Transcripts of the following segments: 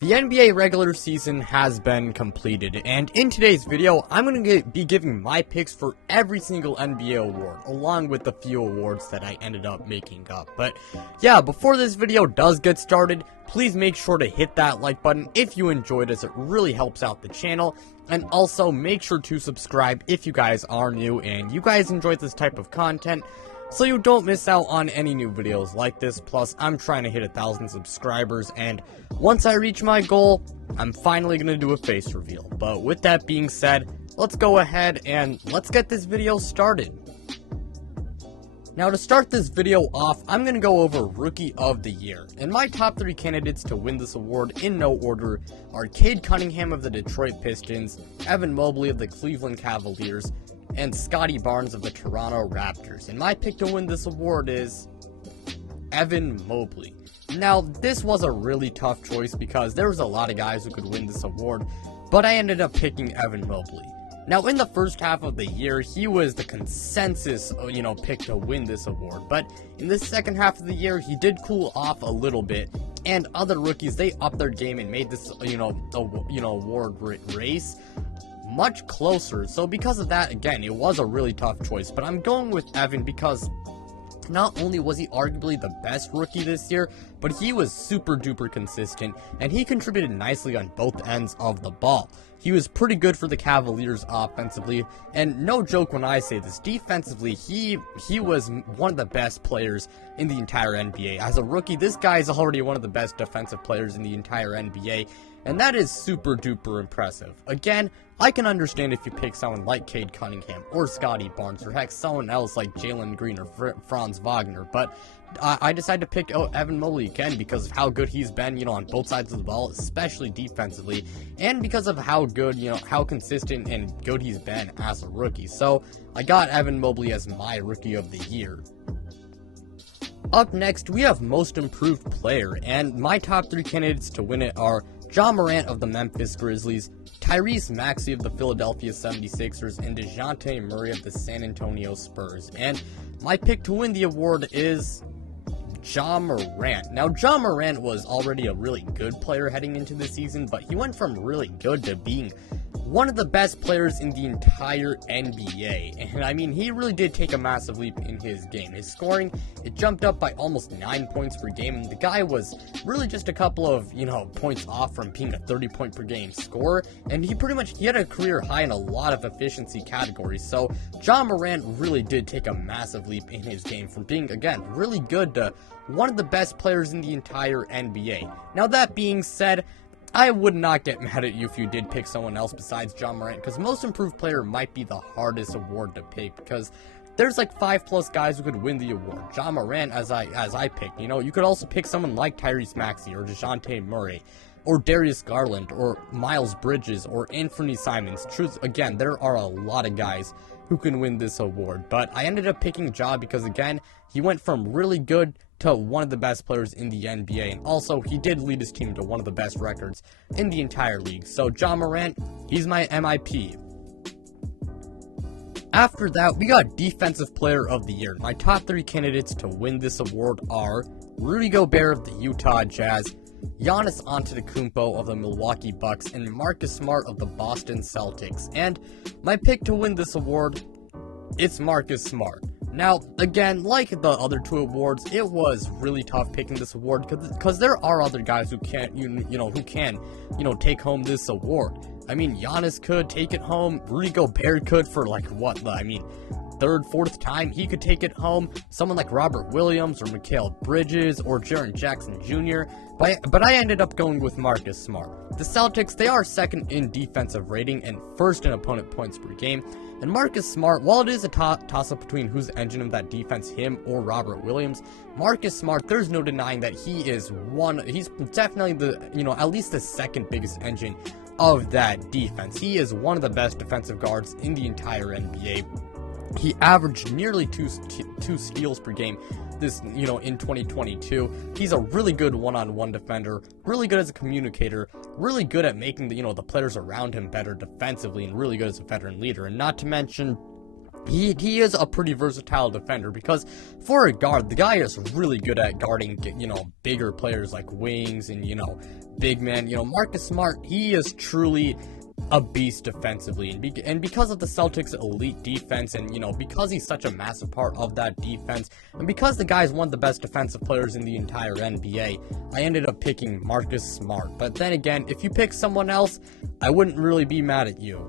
The NBA regular season has been completed, and in today's video, I'm going to be giving my picks for every single NBA award, along with the few awards that I ended up making up. But yeah, before this video does get started, please make sure to hit that like button if you enjoyed, as it really helps out the channel. And also make sure to subscribe if you guys are new and you guys enjoy this type of content, so you don't miss out on any new videos like this. Plus, I'm trying to hit 1,000 subscribers, and once I reach my goal, I'm finally going to do a face reveal. But with that being said, let's go ahead and let's get this video started. Now, to start this video off, I'm going to go over Rookie of the Year. And my top 3 candidates to win this award in no order are Cade Cunningham of the Detroit Pistons, Evan Mobley of the Cleveland Cavaliers, and Scottie Barnes of the Toronto Raptors. And my pick to win this award is Evan Mobley. Now, this was a really tough choice because there was a lot of guys who could win this award, but I ended up picking Evan Mobley. Now, in the first half of the year, he was the consensus, pick to win this award. But in the second half of the year, he did cool off a little bit, and other rookies, they upped their game and made this, award race much closer. So because of that, again, it was a really tough choice. But I'm going with Evan because not only was he arguably the best rookie this year, but he was super duper consistent, and he contributed nicely on both ends of the ball. He was pretty good for the Cavaliers offensively, and no joke when I say this, defensively, he was one of the best players in the entire NBA. As a rookie, this guy is already one of the best defensive players in the entire NBA, and that is super duper impressive. Again, I can understand if you pick someone like Cade Cunningham or Scottie Barnes, or heck, someone else like Jalen Green or Franz Wagner, but I decided to pick Evan Mobley again because of how good he's been, on both sides of the ball, especially defensively, and because of how good, how consistent and good he's been as a rookie. So I got Evan Mobley as my Rookie of the Year. Up next, we have Most Improved Player, and my top 3 candidates to win it are Ja Morant of the Memphis Grizzlies, Tyrese Maxey of the Philadelphia 76ers, and DeJounte Murray of the San Antonio Spurs. And my pick to win the award is Ja Morant. Now, Ja Morant was already a really good player heading into the season, but he went from really good to being one of the best players in the entire NBA. And I mean, he really did take a massive leap in his game. His scoring, it jumped up by almost 9 points per game, and the guy was really just a couple of, points off from being a 30-point per game scorer, and he had a career high in a lot of efficiency categories. So Ja Morant really did take a massive leap in his game from being, again, really good to one of the best players in the entire NBA. Now, that being said, I would not get mad at you if you did pick someone else besides Ja Morant, because Most Improved Player might be the hardest award to pick, because there's like 5+ guys who could win the award. Ja Morant, as I picked, you could also pick someone like Tyrese Maxey or DeJounte Murray or Darius Garland or Miles Bridges or Anthony Simons. Again, there are a lot of guys who can win this award, but I ended up picking Ja because, again, he went from really good to one of the best players in the NBA, and also he did lead his team to one of the best records in the entire league. So Ja Morant, he's my MIP. After that, we got Defensive Player of the Year. My top 3 candidates to win this award are Rudy Gobert of the Utah Jazz, Giannis Antetokounmpo of the Milwaukee Bucks, and Marcus Smart of the Boston Celtics. And my pick to win this award, it's Marcus Smart. Now, again, like the other 2 awards, it was really tough picking this award because there are other guys who can't, take home this award. I mean, Giannis could take it home. Rudy Gobert could for third, fourth time, he could take it home. Someone like Robert Williams or Mikal Bridges or Jaren Jackson Jr. But I ended up going with Marcus Smart. The Celtics, they are second in defensive rating and first in opponent points per game. And Marcus Smart, while it is a toss-up between who's engine of that defense, him or Robert Williams, Marcus Smart, there's no denying that he's definitely at least the second biggest engine of that defense. He is one of the best defensive guards in the entire NBA. He averaged nearly two steals per game in 2022. He's a really good one-on-one defender, really good as a communicator, really good at making the players around him better defensively, and really good as a veteran leader. And not to mention, he is a pretty versatile defender, because for a guard, the guy is really good at guarding, bigger players like wings and, big men. Marcus Smart, he is truly a beast defensively, and because of the Celtics' elite defense, and because he's such a massive part of that defense, and because the guy is one of the best defensive players in the entire NBA, I ended up picking Marcus Smart. But then again, if you pick someone else, I wouldn't really be mad at you.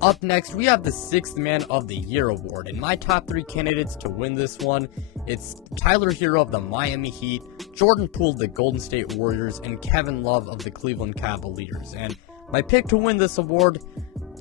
Up next, we have the 6th Man of the Year award, and my top 3 candidates to win this one, it's Tyler Herro of the Miami Heat, Jordan Poole of the Golden State Warriors, and Kevin Love of the Cleveland Cavaliers. And my pick to win this award,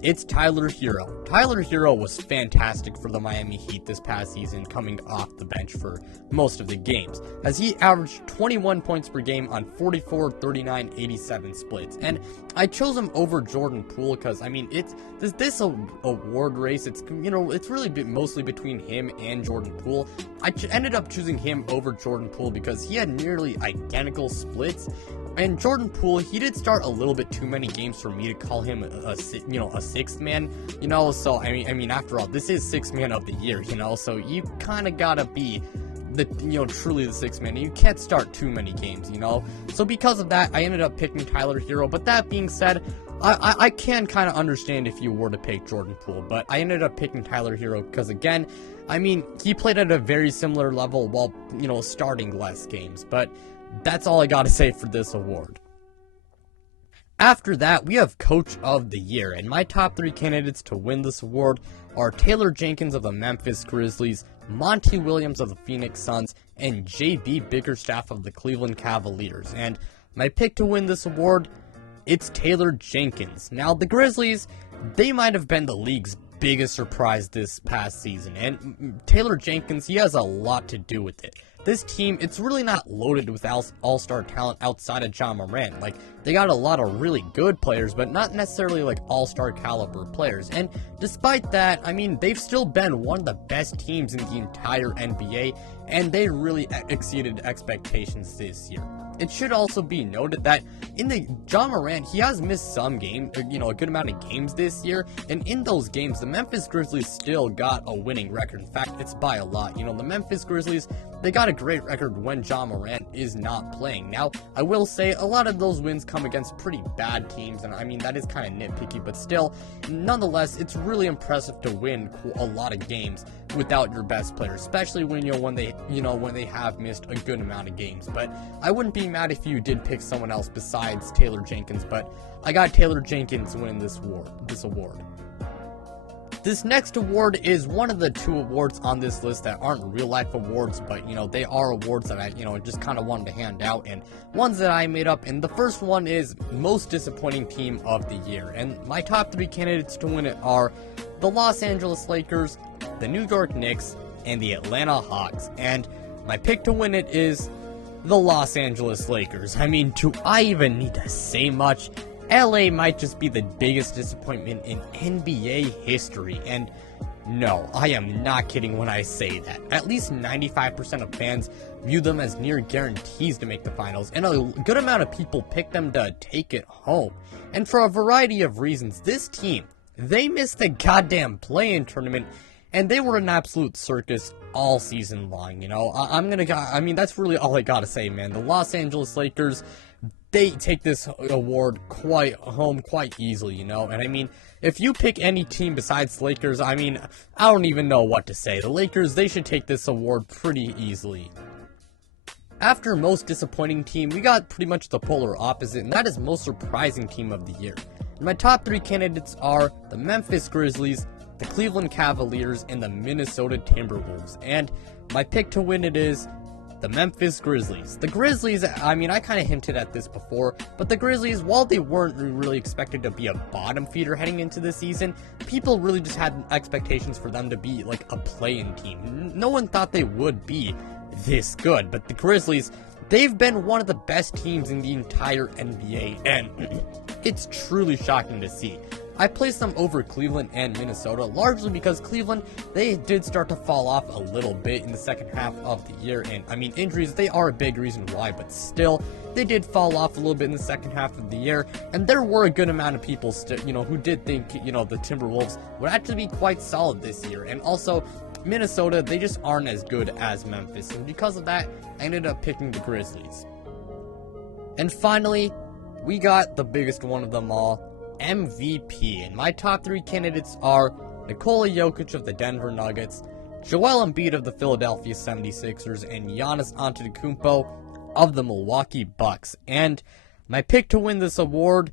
it's Tyler Herro. Tyler Herro was fantastic for the Miami Heat this past season, coming off the bench for most of the games, as he averaged 21 points per game on 44, 39, 87 splits. And I chose him over Jordan Poole because, it's this award race, it's really mostly between him and Jordan Poole. I ended up choosing him over Jordan Poole because he had nearly identical splits. And Jordan Poole, he did start a little bit too many games for me to call him a 6th man, so after all, this is 6th Man of the Year, so you kind of gotta be truly the 6th man. You can't start too many games, so because of that, I ended up picking Tyler Herro. But that being said, I can kind of understand if you were to pick Jordan Poole, but I ended up picking Tyler Herro because, again, he played at a very similar level while, starting less games. But that's all I gotta say for this award. After that, we have Coach of the Year, and my top 3 candidates to win this award are Taylor Jenkins of the Memphis Grizzlies, Monty Williams of the Phoenix Suns, and J.B. Bickerstaff of the Cleveland Cavaliers. And my pick to win this award, it's Taylor Jenkins. Now, the Grizzlies, they might have been the league's biggest surprise this past season, and Taylor Jenkins, he has a lot to do with it. This team, it's really not loaded with all-star talent outside of Ja Morant. They got a lot of really good players, but not necessarily all-star caliber players. And despite that, they've still been one of the best teams in the entire NBA, and they really exceeded expectations this year. It should also be noted that Ja Morant, he has missed some games, a good amount of games this year, and in those games, the Memphis Grizzlies still got a winning record. In fact, it's by a lot. The Memphis Grizzlies, they got a great record when Ja Morant is not playing. Now, I will say, a lot of those wins come against pretty bad teams, and that is kind of nitpicky, but still, nonetheless, it's really impressive to win a lot of games without your best player, especially when they have missed a good amount of games. But I wouldn't be mad if you did pick someone else besides Taylor Jenkins, but I got Taylor Jenkins winning this award. This next award is one of the 2 awards on this list that aren't real life awards, but they are awards that I just kind of wanted to hand out, and ones that I made up. And the first one is Most Disappointing Team of the Year, and my top 3 candidates to win it are the Los Angeles Lakers, the New York Knicks, and the Atlanta Hawks. And my pick to win it is the Los Angeles Lakers. Do I even need to say much? LA might just be the biggest disappointment in NBA history, and no, I am not kidding when I say that. At least 95% of fans view them as near guarantees to make the finals, and a good amount of people pick them to take it home. And for a variety of reasons, this team, they missed the goddamn play-in tournament, and they were an absolute circus all season long, that's really all I gotta say, man. The Los Angeles Lakers, they take this award quite easily, and if you pick any team besides the Lakers, I don't even know what to say. The Lakers, they should take this award pretty easily. After Most Disappointing Team, we got pretty much the polar opposite, and that is Most Surprising Team of the Year. And my top 3 candidates are the Memphis Grizzlies, the Cleveland Cavaliers, and the Minnesota Timberwolves. And my pick to win it is the Memphis Grizzlies. The Grizzlies, I kind of hinted at this before, but the Grizzlies, while they weren't really expected to be a bottom feeder heading into the season, people really just had expectations for them to be a play-in team. No one thought they would be this good, but the Grizzlies, they've been one of the best teams in the entire NBA, and it's truly shocking to see. I placed them over Cleveland and Minnesota, largely because Cleveland, they did start to fall off a little bit in the second half of the year, and I mean, injuries, they are a big reason why, but still, they did fall off a little bit in the second half of the year, and there were a good amount of people still, who did think, the Timberwolves would actually be quite solid this year, and also, Minnesota, they just aren't as good as Memphis, and because of that, I ended up picking the Grizzlies. And finally, we got the biggest one of them all, MVP, and my top 3 candidates are Nikola Jokic of the Denver Nuggets, Joel Embiid of the Philadelphia 76ers, and Giannis Antetokounmpo of the Milwaukee Bucks. And my pick to win this award,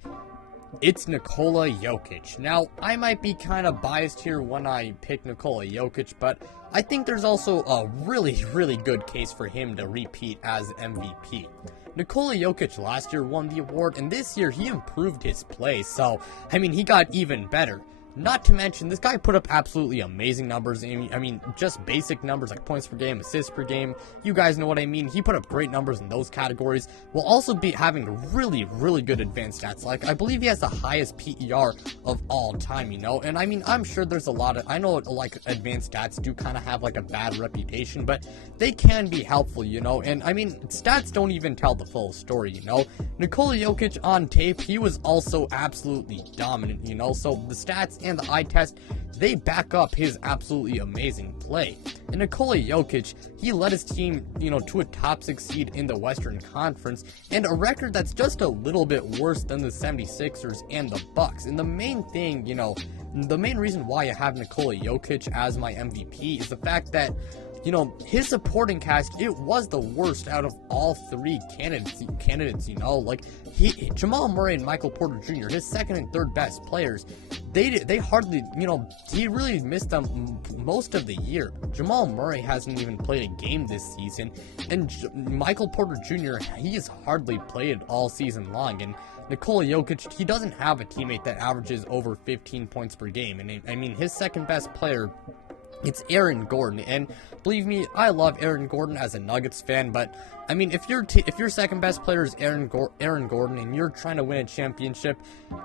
it's Nikola Jokic. Now, I might be kind of biased here when I pick Nikola Jokic, but I think there's also a really, really good case for him to repeat as MVP. Nikola Jokic last year won the award, and this year he improved his play, so, I mean, he got even better. Not to mention, this guy put up absolutely amazing numbers. I mean, just basic numbers like points per game, assists per game. You guys know what I mean. He put up great numbers in those categories, while also be having really, really good advanced stats. Like, I believe he has the highest PER of all time, And I mean, I'm sure there's a lot of, I know, like, advanced stats do kind of have, like, a bad reputation, but they can be helpful, And I mean, stats don't even tell the full story, Nikola Jokic on tape, he was also absolutely dominant, So the stats and the eye test, they back up his absolutely amazing play. And Nikola Jokic, he led his team, to a top 6 seed in the Western Conference, and a record that's just a little bit worse than the 76ers and the Bucks. And the main thing, the main reason why I have Nikola Jokic as my MVP is the fact that his supporting cast, it was the worst out of all 3 candidates, like, Jamal Murray and Michael Porter Jr., his second and third best players, they hardly, he really missed them most of the year. Jamal Murray hasn't even played a game this season, and Michael Porter Jr., he has hardly played all season long, and Nikola Jokic, he doesn't have a teammate that averages over 15 points per game, and I mean, his second best player, it's Aaron Gordon, and believe me, I love Aaron Gordon as a Nuggets fan, but I mean, if your second best player is Aaron Gordon and you're trying to win a championship,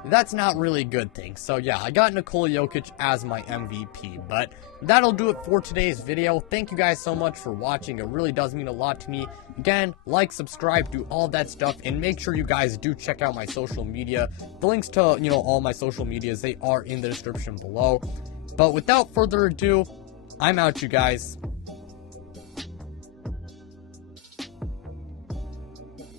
that's not really a good thing. So yeah, I got Nikola Jokic as my MVP, but that'll do it for today's video. Thank you guys so much for watching. It really does mean a lot to me. Again, like, subscribe, do all that stuff, and make sure you guys do check out my social media. The links to, all my social medias, they are in the description below. But without further ado, I'm out, you guys.